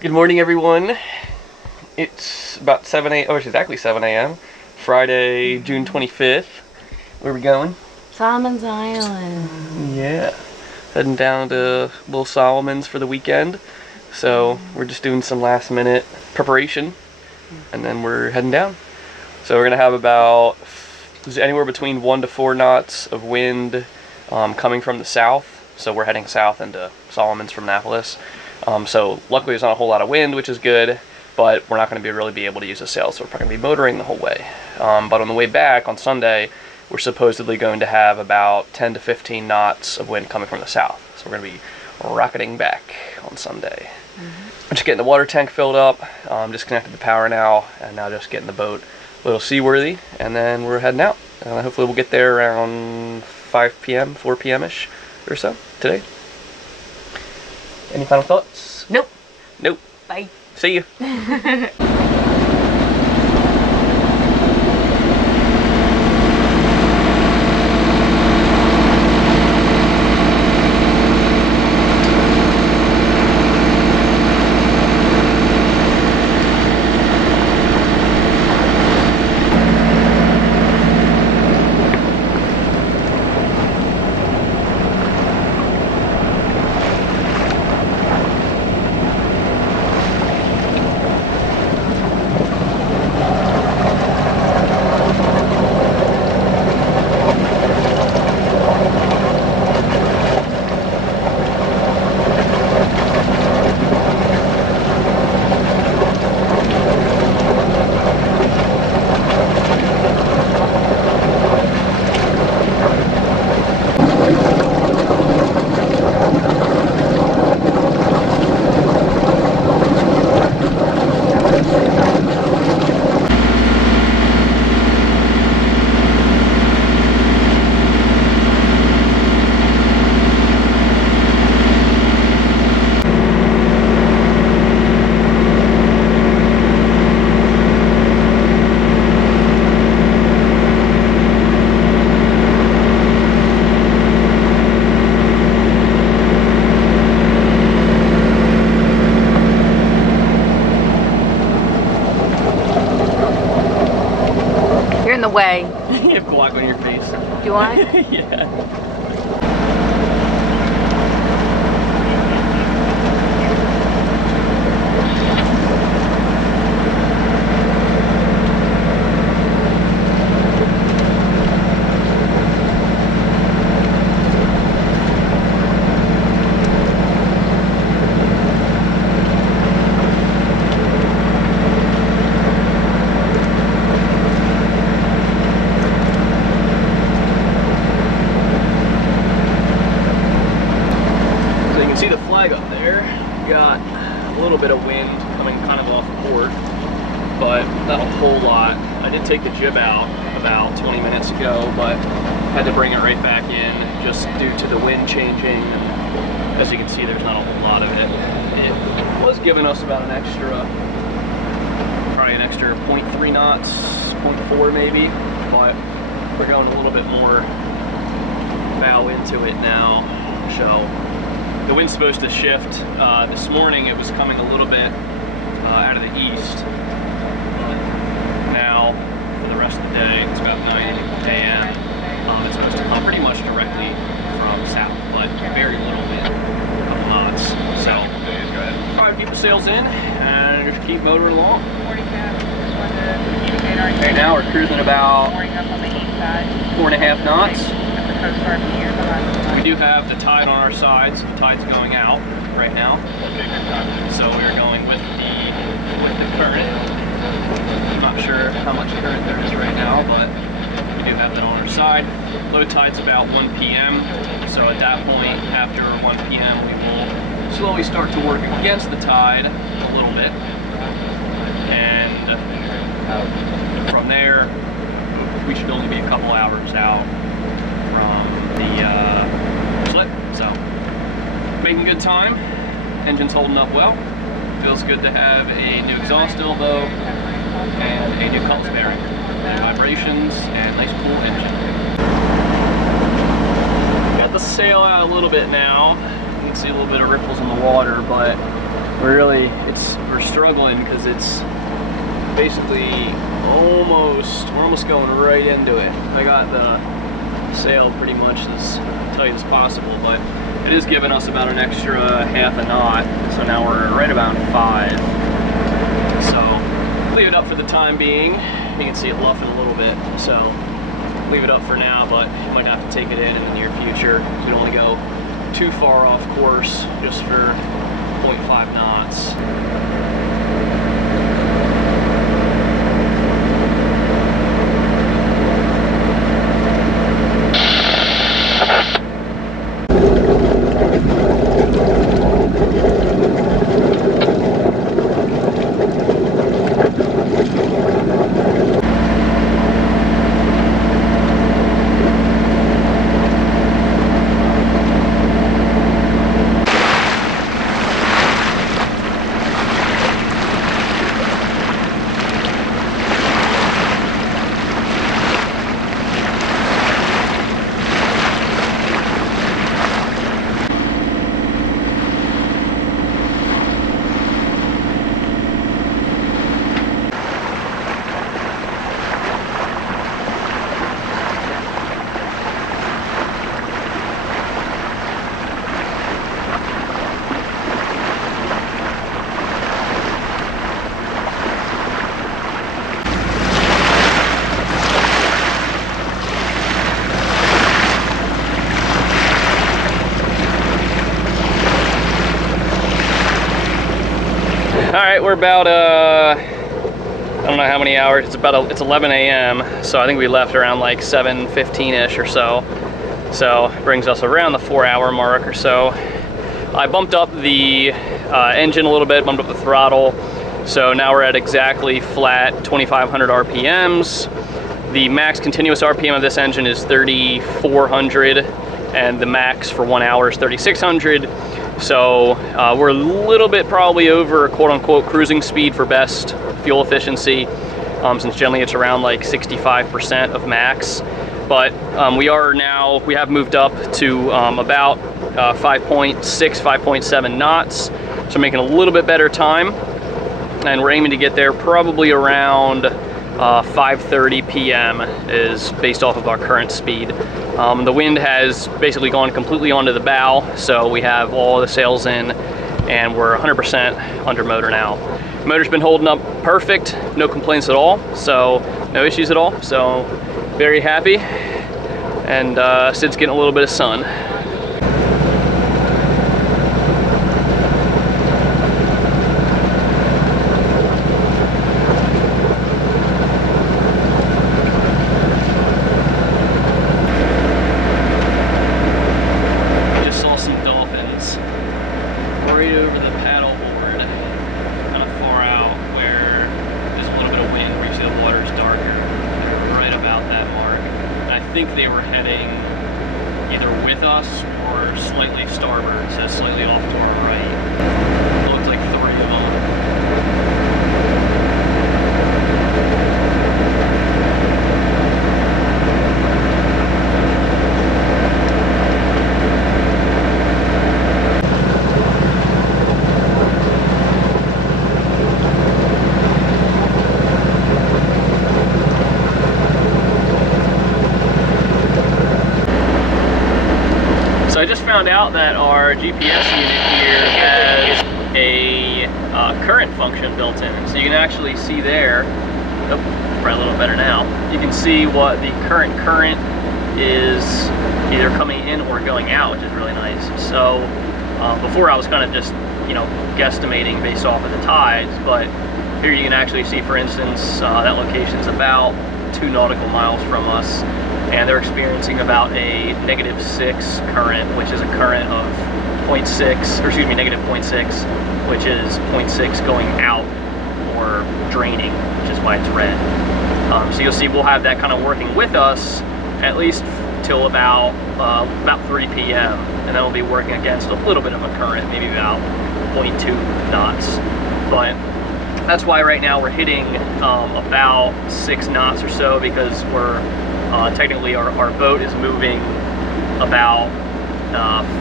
Good morning, everyone. It's about 7 a.m. Oh, it's exactly 7 a.m. Friday, June 25th. Where are we going? Solomon's Island. Yeah. Heading down to Little Solomon's for the weekend. So we're just doing some last minute preparation and then we're heading down. So we're going to have about anywhere between 1 to 4 knots of wind coming from the south. So we're heading south into Solomon's from Annapolis. So luckily there's not a whole lot of wind, which is good, but we're not going to really be able to use the sails, so we're probably going to be motoring the whole way. But on the way back on Sunday, we're supposedly going to have about 10 to 15 knots of wind coming from the south. So we're going to be rocketing back on Sunday. I'm just getting the water tank filled up, disconnected the power now, and now just getting the boat a little seaworthy, and then we're heading out. Hopefully we'll get there around 5 p.m., 4 p.m.-ish or so today. Any final thoughts? Nope. Nope. Bye. See you. You're in the way. You have black on your face. Do I? Yeah. See the flag up there. We got a little bit of wind coming kind of off port, but not a whole lot. I did take the jib out about 20 minutes ago, but had to bring it right back in just due to the wind changing. And as you can see, there's not a whole lot of it. It was giving us about probably an extra 0.3 knots, 0.4 maybe, but we're going a little bit more bow into it now. So the wind's supposed to shift. This morning it was coming a little bit out of the east, but now for the rest of the day, it's about 9 a.m. It's supposed to come pretty much directly from south, but very little wind, a couple knots. So, go ahead. All right, keep the sails in and just keep motoring along. Okay, now we're cruising about 4.5 knots. We do have the tide on our side, so the tide's going out right now. So we're going with the current. I'm not sure how much current there is right now, but we do have that on our side. Low tide's about 1 p.m. So at that point, after 1 p.m., we will slowly start to work against the tide a little bit. And from there, we should only be a couple hours out from the slip. So making good time. Engine's holding up well. Feels good to have a new exhaust elbow and a new compass bearing. Vibrations and nice cool engine. Got the sail out a little bit now. You can see a little bit of ripples in the water, but we're struggling because it's basically we're almost going right into it. I got the sail pretty much as tight as possible, but it is giving us about an extra half a knot, so now we're right about 5. So leave it up for the time being. You can see it luffing a little bit, so leave it up for now, but you might have to take it in the near future. You don't want to go too far off course just for 0.5 knots. Alright, we're about, I don't know how many hours, it's 11 a.m. So I think we left around like 7:15-ish or so. So it brings us around the 4-hour mark or so. I bumped up the engine a little bit, bumped up the throttle. So now we're at exactly flat 2,500 RPMs. The max continuous RPM of this engine is 3,400 and the max for 1 hour is 3,600. So we're a little bit probably over quote-unquote cruising speed for best fuel efficiency, since generally it's around like 65% of max. But we have moved up to about 5.6, 5.7 knots, so making a little bit better time. And we're aiming to get there probably around 5:30 p.m. is based off of our current speed. The wind has basically gone completely onto the bow, so we have all the sails in and we're 100% under motor now. The motor's been holding up perfect, no complaints at all, so no issues at all, so very happy. And Sid's getting a little bit of sun. Right over the paddle board, kind of far out where there's a little bit of wind, where you see the water's darker, right about that mark. And I think they were heading either with us or slightly starboard, so slightly off to our right. It looked like 3 of them. So I just found out that our GPS unit here has a current function built in. So you can actually see there, probably a little better now, you can see what the current is either coming in or going out, which is really nice. So before I was kind of just, guesstimating based off of the tides, but here you can actually see, for instance, that location's about 2 nautical miles from us. And they're experiencing about a -6 current, which is a current of -0.6, which is 0.6 going out or draining, which is why it's red. So you'll see we'll have that kind of working with us at least till about 3 p.m. and then we'll be working against a little bit of a current, maybe about 0.2 knots. But that's why right now we're hitting about 6 knots or so, because we're technically our boat is moving about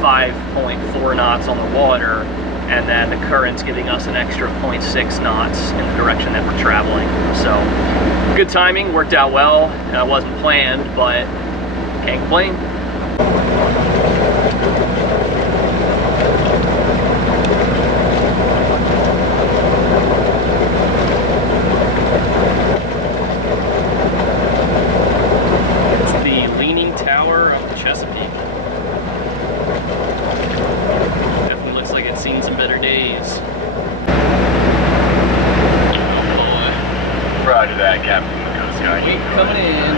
5.4 knots on the water, and then the current's giving us an extra 0.6 knots in the direction that we're traveling. So good timing, worked out well. It wasn't planned, but can't complain. It's the Leaning Tower of the Chesapeake. Definitely looks like it's seen some better days. Oh boy. Roger that, Captain. Wait, coming in.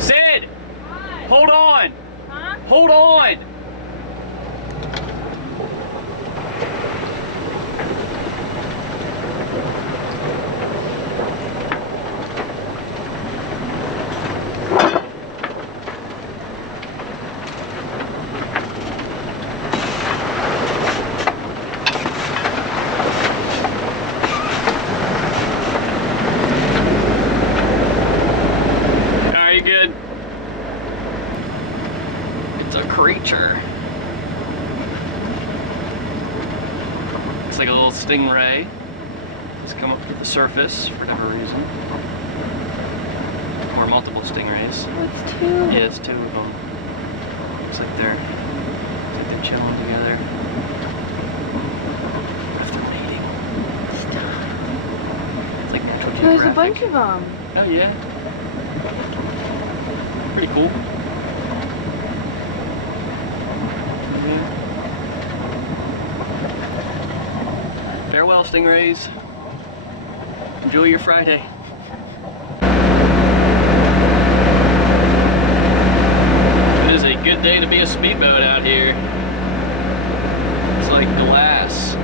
Sid! What? Hold on! Huh? Hold on! Creature. It's like a little stingray. It's come up to the surface for whatever reason. Or multiple stingrays. That's two. Yeah, it's two of them. Looks like they're chilling together. What if they're mating? It's like twitching. There's graphic. a bunch of them. Oh yeah. Pretty cool. Farewell, stingrays. Enjoy your Friday. It is a good day to be a speedboat out here. It's like glass.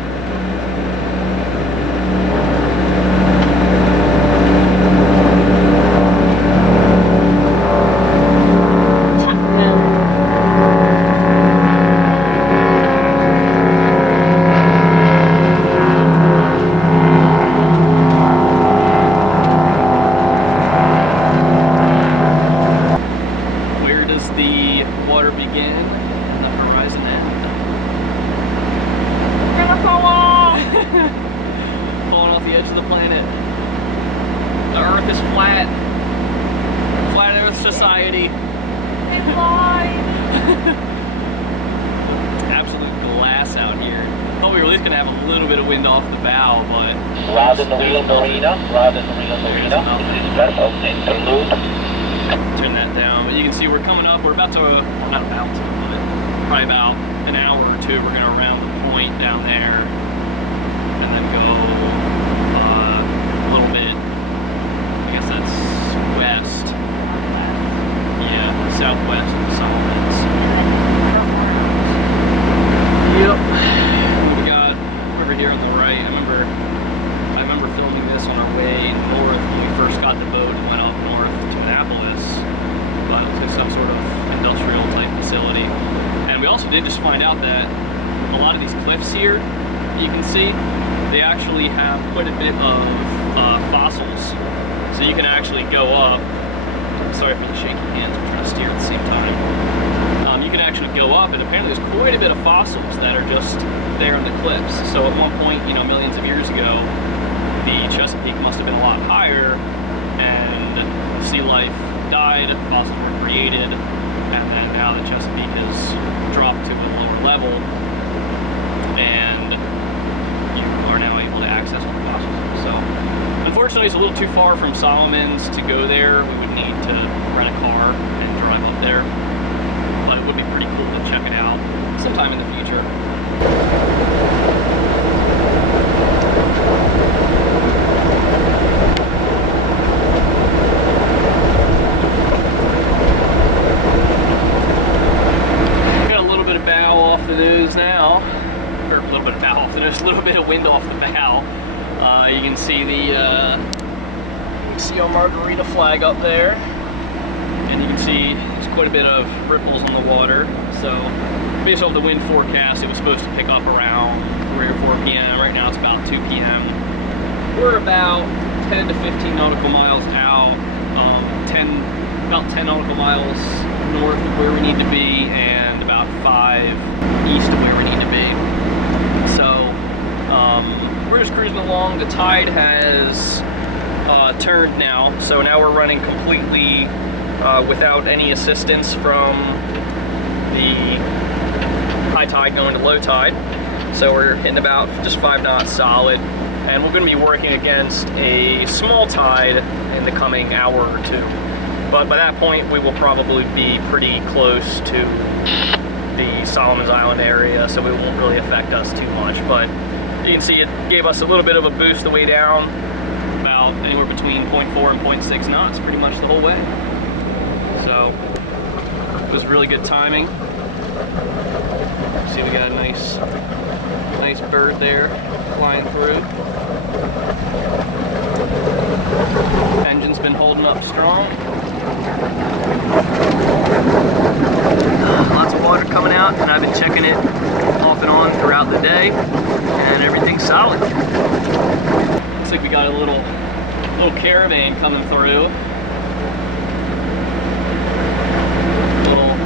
Society. It's blind. Absolute glass out here. Oh, we were at least gonna have a little bit of wind off the bow, but Rod in the wheel, Marina. Rod in the wheel, Marina. Turn that down. But you can see we're coming up. We're about to, well, not about to, but probably about an hour or two. We're gonna round the point down there, and then go a little bit. I guess that's west. Southwest of the Solomons. Yep. We got over here on the right. I remember filming this on our way north when we first got the boat and went up north to Annapolis, but to some sort of industrial type facility. And we also did just find out that a lot of these cliffs here, you can see, they actually have quite a bit of fossils. So you can actually go up. Sorry for the shaky hands, we're trying to steer at the same time. You can actually go up, and apparently there's quite a bit of fossils that are just there in the cliffs. So at one point, you know, millions of years ago, the Chesapeake must have been a lot higher, and sea life died, fossils were created, and then now the Chesapeake has dropped to a lower level, and you are now able to access all the fossils. So unfortunately, it's a little too far from Solomon's to go there. We would need to rent a car and drive up there. But it would be pretty cool to check it out sometime in the future. Got a little bit of bow off the nose now. Or a little bit of bow off the nose, a little bit of wind off the bow. You can see the our margarita flag up there, and you can see it's quite a bit of ripples on the water. So based off the wind forecast, it was supposed to pick up around 3 or 4 p.m. Right now it's about 2 p.m. We're about 10 to 15 nautical miles out, about 10 nautical miles north of where we need to be, and about 5 east of where we need to be. So we're just cruising along. The tide has turned now, so now we're running completely without any assistance from the high tide going to low tide. So we're hitting about just 5 knots solid, and we're going to be working against a small tide in the coming hour or two. But by that point, we will probably be pretty close to the Solomons Island area, so it won't really affect us too much. But you can see it gave us a little bit of a boost the way down, about anywhere between 0.4 and 0.6 knots pretty much the whole way. So it was really good timing. See, we got a nice bird there flying through. Engine's been holding up strong. Lots of water coming out, and I've been checking it off and on throughout the day, and everything's solid. Looks like we got a little caravan coming through.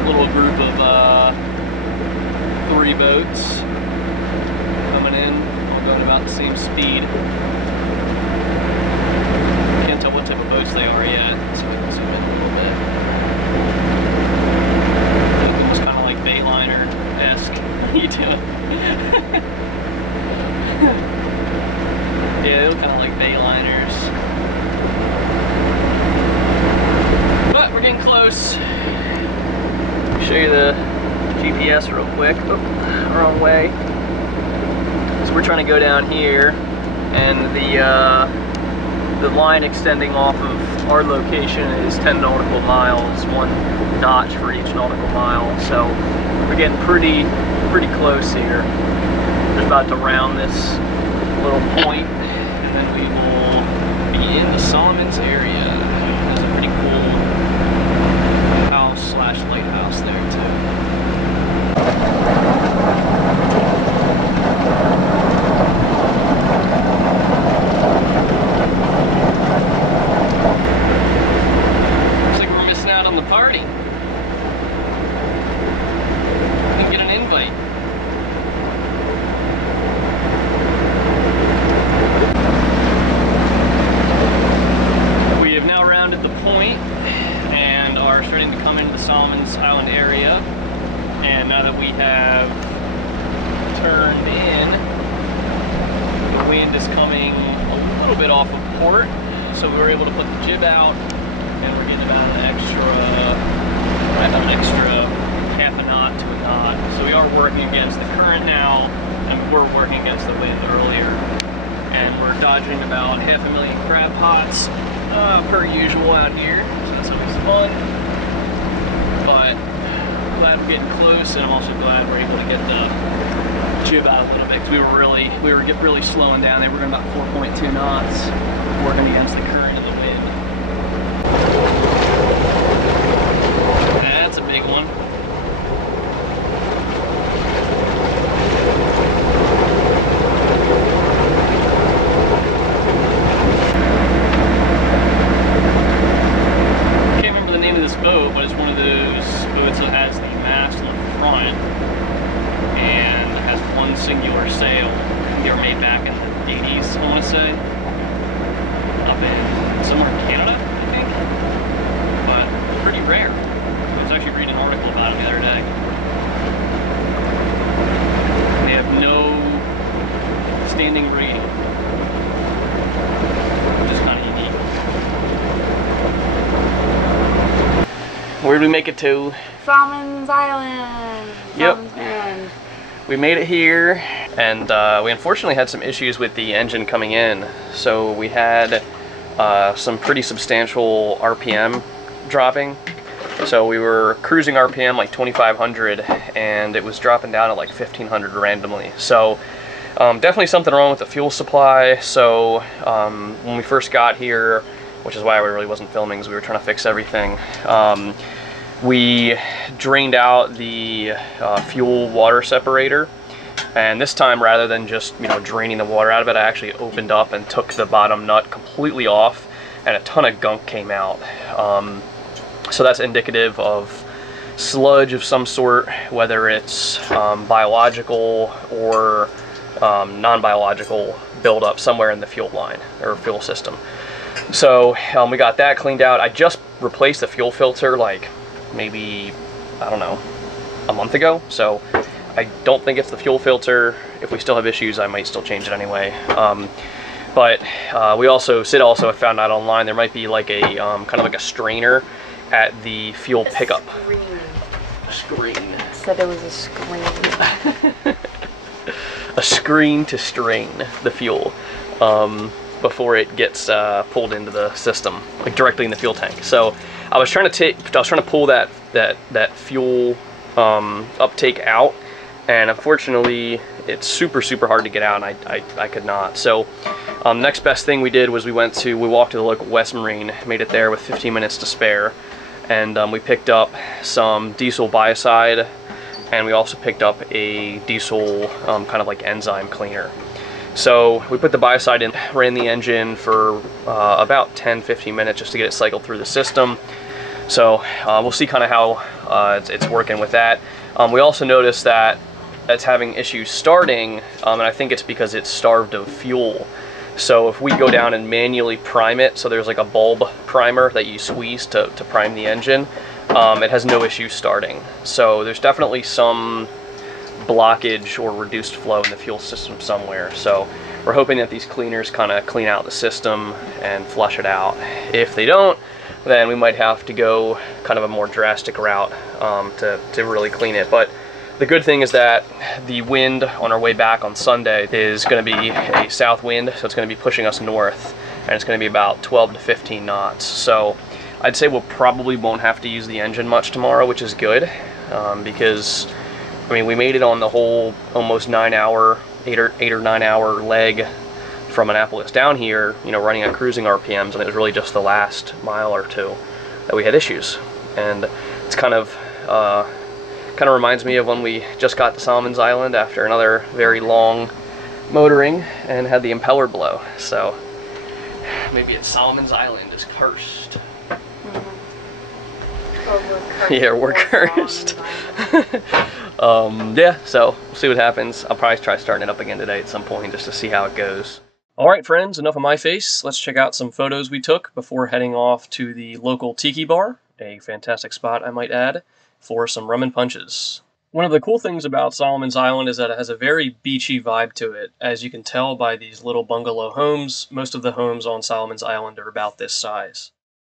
Little group of 3 boats coming in, all going about the same speed. Can't tell what type of boats they are yet, so we can zoom in a little bit. They look almost kind of like Bayliner-esque. You do. Yeah, they look kind of like Bayliners. But we're getting close. Show you the GPS real quick. Oh, wrong way. So we're trying to go down here, and the line extending off of our location is 10 nautical miles, 1 notch for each nautical mile. So we're getting pretty close here. We're about to round this little point, and then we will be in the Solomons area. There's a pretty cool house/lighthouse there too. Looks like we're missing out on the party. Didn't get an invite. We have now rounded the point and are starting to come into the Solomons Island area. And now that we have turned in, the wind is coming a little bit off of port, so we were able to put the jib out, and we're getting about an extra half a knot to a knot. So we are working against the current now, and we're working against the wind earlier. And we're dodging about 500,000 crab pots per usual out here, so that's always fun. But I'm glad we're getting close, and I'm also glad we're able to get the jib out a little bit, because we were really slowing down. They were going about 4.2 knots, working against the current and the wind. That's a big one. Boat, but it's one of those boats that has the mast on the front and has one singular sail. They were made back in the 80s, I want to say, up in somewhere in Canada, I think, but pretty rare. I was actually reading an article about it the other day. They have no standing rating, which is kind of unique. Where did we make it to? Solomons Island. Yep. Solomons Island. We made it here, and we unfortunately had some issues with the engine coming in. So we had some pretty substantial RPM dropping. So we were cruising RPM like 2,500, and it was dropping down at like 1,500 randomly. So definitely something wrong with the fuel supply. So when we first got here, which is why we really wasn't filming, because we were trying to fix everything. we drained out the fuel water separator, and this time, rather than just draining the water out of it, I actually opened up and took the bottom nut completely off, and a ton of gunk came out. So that's indicative of sludge of some sort, whether it's biological or non-biological buildup somewhere in the fuel line or fuel system. So we got that cleaned out. I just replaced the fuel filter like maybe, I don't know, a month ago, so I don't think it's the fuel filter. If we still have issues, I might still change it anyway. But Sid also found out online there might be like a kind of like a strainer at the fuel pickup. Screen. Said it was a screen. A screen to strain the fuel before it gets pulled into the system, like directly in the fuel tank. So I was trying to pull that fuel uptake out, and unfortunately it's super hard to get out, and I could not. So next best thing we did was we walked to the local West Marine, made it there with 15 minutes to spare, and we picked up some diesel biocide, and we also picked up a diesel kind of like enzyme cleaner. So we put the biocide in, ran the engine for about 10-15 minutes just to get it cycled through the system. So we'll see kind of how it's working with that. We also noticed that it's having issues starting, and I think it's because it's starved of fuel. So if we go down and manually prime it, so there's like a bulb primer that you squeeze to prime the engine, it has no issue starting. So there's definitely some blockage or reduced flow in the fuel system somewhere. So we're hoping that these cleaners kind of clean out the system and flush it out. If they don't, then we might have to go kind of a more drastic route to really clean it. But the good thing is that the wind on our way back on Sunday is going to be a south wind, so it's going to be pushing us north, and it's going to be about 12 to 15 knots. So I'd say we'll probably won't have to use the engine much tomorrow, which is good, because I mean, we made it on the whole almost 8 or 9 hour leg from Annapolis down here, running at cruising RPMs, and it was really just the last mile or two that we had issues. And it's kind of reminds me of when we just got to Solomons Island after another very long motoring and had the impeller blow. So maybe it's Solomons Island is cursed. Yeah, we're cursed. Yeah, so we'll see what happens. I'll probably try starting it up again today at some point just to see how it goes. Alright friends, enough of my face. Let's check out some photos we took before heading off to the local tiki bar, a fantastic spot I might add, for some rum and punches. One of the cool things about Solomons Island is that it has a very beachy vibe to it. As you can tell by these little bungalow homes, most of the homes on Solomons Island are about this size.